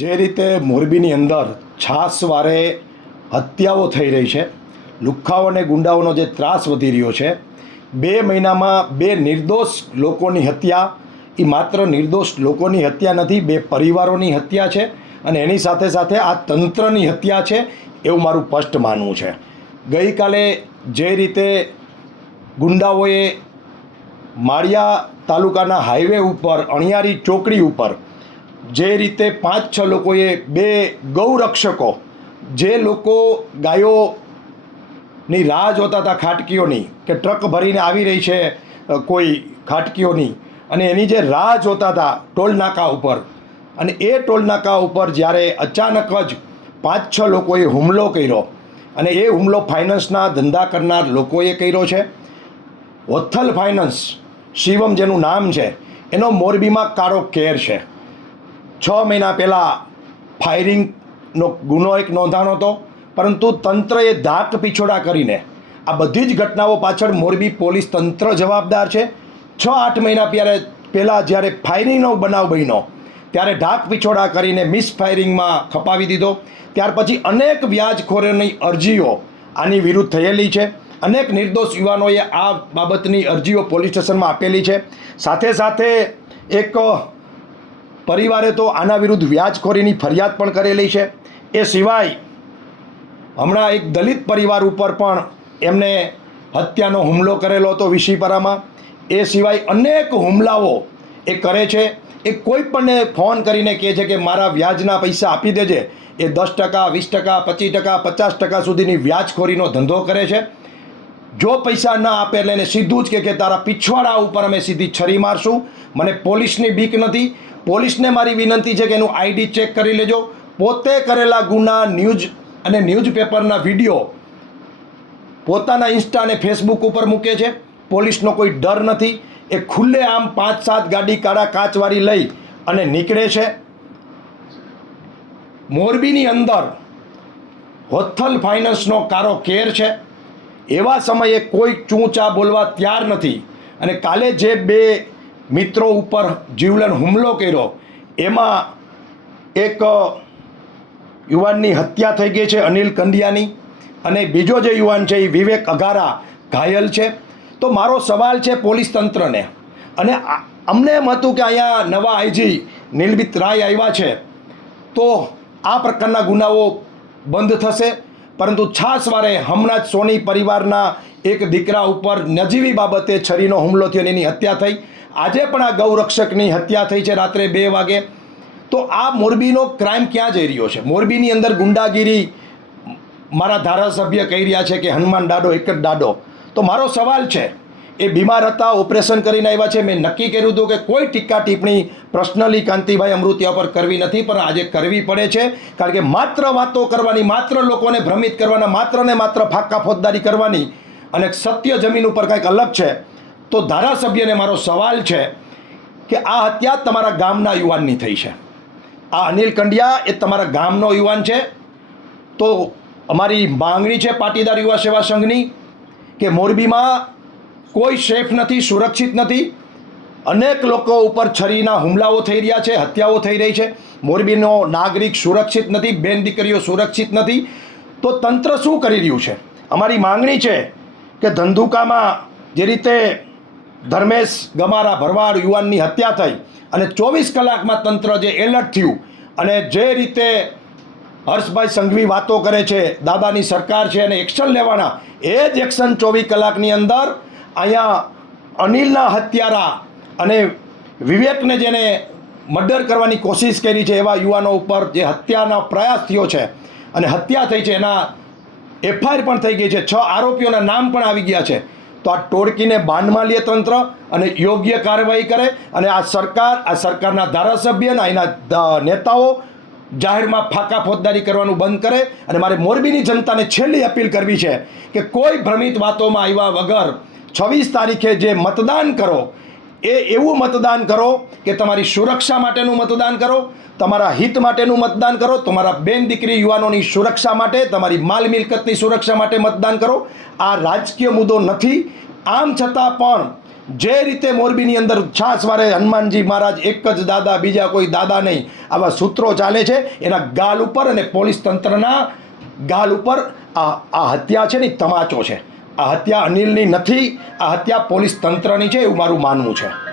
જે રીતે મોરબીની અંદર છાસવારે હત્યાઓ થઈ રહી છે, લુખ્ખાઓ અને ગુંડાઓનો જે ત્રાસ વધી રહ્યો છે, 2 મહિનામાં 2 નિર્દોષ લોકોની હત્યા, એ માત્ર નિર્દોષ લોકોની હત્યા નથી, 2 પરિવારોની હત્યા છે અને એની સાથે સાથે આ તંત્રની હત્યા છે એવું મારું સ્પષ્ટ માનવું છે. ગઈકાલે જે રીતે ગુંડાઓએ માળિયા તાલુકાના હાઈવે ઉપર અણિયારી ચોકડી ઉપર જે રીતે 5-6 લોકોએ 2 ગૌરક્ષકો, જે લોકો ગાયોની રાહ જોતા હતા ખાટકીઓની, કે ટ્રક ભરીને આવી રહી છે કોઈ ખાટકીઓની, અને એની જે રાહ જોતા હતા ટોલ નાકા ઉપર, અને એ ટોલ નાકા ઉપર જ્યારે અચાનક જ 5-6 લોકોએ હુમલો કર્યો, અને એ હુમલો ફાઇનાન્સના ધંધા કરનાર લોકોએ કર્યો છે. વત્થલ ફાઇનાન્સ, શિવમ જેનું નામ છે, એનો મોરબીમાં કાળો કેર છે. 6 મહિના પહેલાં ફાયરિંગનો ગુનો એક નોંધાણો હતો, પરંતુ તંત્રએ ધાક પીછોડા કરીને આ બધી જ ઘટનાઓ પાછળ મોરબી પોલીસ તંત્ર જવાબદાર છે. 6-8 મહિના પહેલાં જ્યારે ફાયરિંગનો બનાવ બન્યો ત્યારે ઢાક પીછોડા કરીને મિસ ફાયરિંગમાં ખપાવી દીધો. ત્યાર પછી અનેક વ્યાજખોરોની અરજીઓ આની વિરુદ્ધ થયેલી છે. અનેક નિર્દોષ યુવાનોએ આ બાબતની અરજીઓ પોલીસ સ્ટેશનમાં આપેલી છે. સાથે સાથે એક પરિવારે તો આના વિરુદ્ધ વ્યાજખોરીની ફરિયાદ પણ કરેલી છે. એ સિવાય હમણાં એક દલિત પરિવાર ઉપર પણ એમને હત્યાનો હુમલો કરેલો હતો વિશીપરામાં. એ સિવાય અનેક હુમલાઓ એ કરે છે. એ કોઈ પણને ફોન કરીને કહે છે કે મારા વ્યાજના પૈસા આપી દેજે. એ 10%, 20%, 25%, 50% સુધીની વ્યાજખોરીનો ધંધો કરે છે. જો પૈસા ના આપે એટલે એને સીધું જ કે તારા પીછવાડા ઉપર અમે સીધી છરી મારશું. મને પોલીસની બીક નથી. પોલીસને મારી વિનંતી છે કે એનું આઈડી ચેક કરી લેજો. પોતે કરેલા ગુના ન્યૂઝ અને ન્યૂઝપેપરના વિડીયો પોતાના ઇન્સ્ટા અને ફેસબુક ઉપર મૂકે છે. પોલીસનો કોઈ ડર નથી. એ ખુલ્લે આમ 5-7 ગાડી કાળા કાચવાળી લઈ અને નીકળે છે. મોરબીની અંદર વત્થલ ફાઇનાન્સનો કારો કેર છે. એવા સમયે કોઈ ચૂંચા બોલવા તૈયાર નથી. અને કાલે જે 2 મિત્રો ઉપર જીવલેણ હુમલો કર્યો, એમાં એક યુવાનની હત્યા થઈ ગઈ છે, અનિલ કંડિયાની, અને બીજો જે યુવાન છે એ વિવેક અઘારા ઘાયલ છે. તો મારો સવાલ છે પોલીસ તંત્રને, અને અમને એમ હતું કે અહીંયા નવા આઈજી નિલબિત રાય આવ્યા છે તો આ પ્રકારના ગુનાઓ બંધ થશે, પરંતુ છાસવારે હમણાં જ સોની પરિવારના એક દીકરા ઉપર નજીવી બાબતે છરીનો હુમલો થયો અને એની હત્યા થઈ. આજે પણ આ ગૌરક્ષકની હત્યા થઈ છે રાત્રે 2 વાગે. તો આ મોરબીનો ક્રાઇમ ક્યાં જઈ રહ્યો છે? મોરબીની અંદર ગુંડાગીરી મારા ધારાસભ્ય કહી રહ્યા છે કે હનુમાન દાડો એક જ દાડો. તો મારો સવાલ છે, એ બીમાર હતા, ઓપરેશન કરીને આવ્યા છે. મેં નક્કી કર્યું હતું કે કોઈ ટીકા ટિપ્પણી પર્સનલી કાંતિભાઈ અમૃતિયા પર કરવી નથી, પણ આજે કરવી પડે છે. કારણ કે માત્ર વાતો કરવાની, માત્ર લોકોને ભ્રમિત કરવાના, માત્ર ને માત્ર ફાંકા ફોજદારી કરવાની, અને સત્ય જમીન ઉપર કંઈક અલગ છે. તો ધારાસભ્યને મારો સવાલ છે કે આ હત્યા તમારા ગામના યુવાનની થઈ છે. આ અનિલ કંડિયા એ તમારા ગામનો યુવાન છે. તો અમારી માંગણી છે પાટીદાર યુવા સેવા સંઘની કે મોરબીમાં કોઈ સેફ નથી, સુરક્ષિત નથી. અનેક લોકો ઉપર છરીના હુમલાઓ થઈ રહ્યા છે, હત્યાઓ થઈ રહી છે. મોરબીનો નાગરિક સુરક્ષિત નથી, બેન દીકરીઓ સુરક્ષિત નથી. તો તંત્ર શું કરી રહ્યું છે? અમારી માંગણી છે કે ધંધુકામાં જે રીતે ધર્મેશ ગમારા ભરવાડ યુવાનની હત્યા થઈ અને 24 કલાકમાં તંત્ર જે એલર્ટ થયું, અને જે રીતે હર્ષભાઈ સંઘવી વાતો કરે છે, દાદાની સરકાર છે અને એક્શન લેવાના, એ જ એક્શન 24 કલાકની અંદર અહીંયા અનિલના હત્યારા અને વિવેકને જેને મર્ડર કરવાની કોશિશ કરી છે એવા યુવાનો ઉપર જે હત્યાનો પ્રયાસ થયો છે અને હત્યા થઈ છે, એના એફઆઈઆર પણ થઈ ગઈ છે. 6 આરોપીઓના નામ પણ આવી ગયા છે. તો આ ટોળકીને બાંધમાં લે તંત્ર અને યોગ્ય કાર્યવાહી કરે. અને આ સરકારના ધારાસભ્ય અને અહીંના નેતાઓ જાહેરમાં ફાંકા ફોજદારી કરવાનું બંધ કરે. અને મારે મોરબીની જનતાને છેલ્લી અપીલ કરવી છે કે કોઈ ભ્રમિત વાતોમાં આવ્યા વગર 26 તારીખે જે મતદાન કરો, એ એવું મતદાન કરો કે તમારી સુરક્ષા માટેનું મતદાન કરો, તમારા હિત માટેનું મતદાન કરો, તમારા બેન દીકરી યુવાનોની સુરક્ષા માટે, તમારી માલ મિલકતની સુરક્ષા માટે મતદાન કરો. આ રાજકીય મુદ્દો નથી. આમ છતાં પણ જે રીતે મોરબીની અંદર છાસવારે હનુમાનજી મહારાજ એક જ દાદા, બીજા કોઈ દાદા નહીં, આવા સૂત્રો ચાલે છે, એના ગાલ ઉપર અને પોલીસ તંત્રના ગાલ ઉપર આ હત્યા છે ને તમાચો છે. આ હત્યા અનિલની નથી, આ હત્યા પોલીસ તંત્રની છે એવું મારું માનવું છે.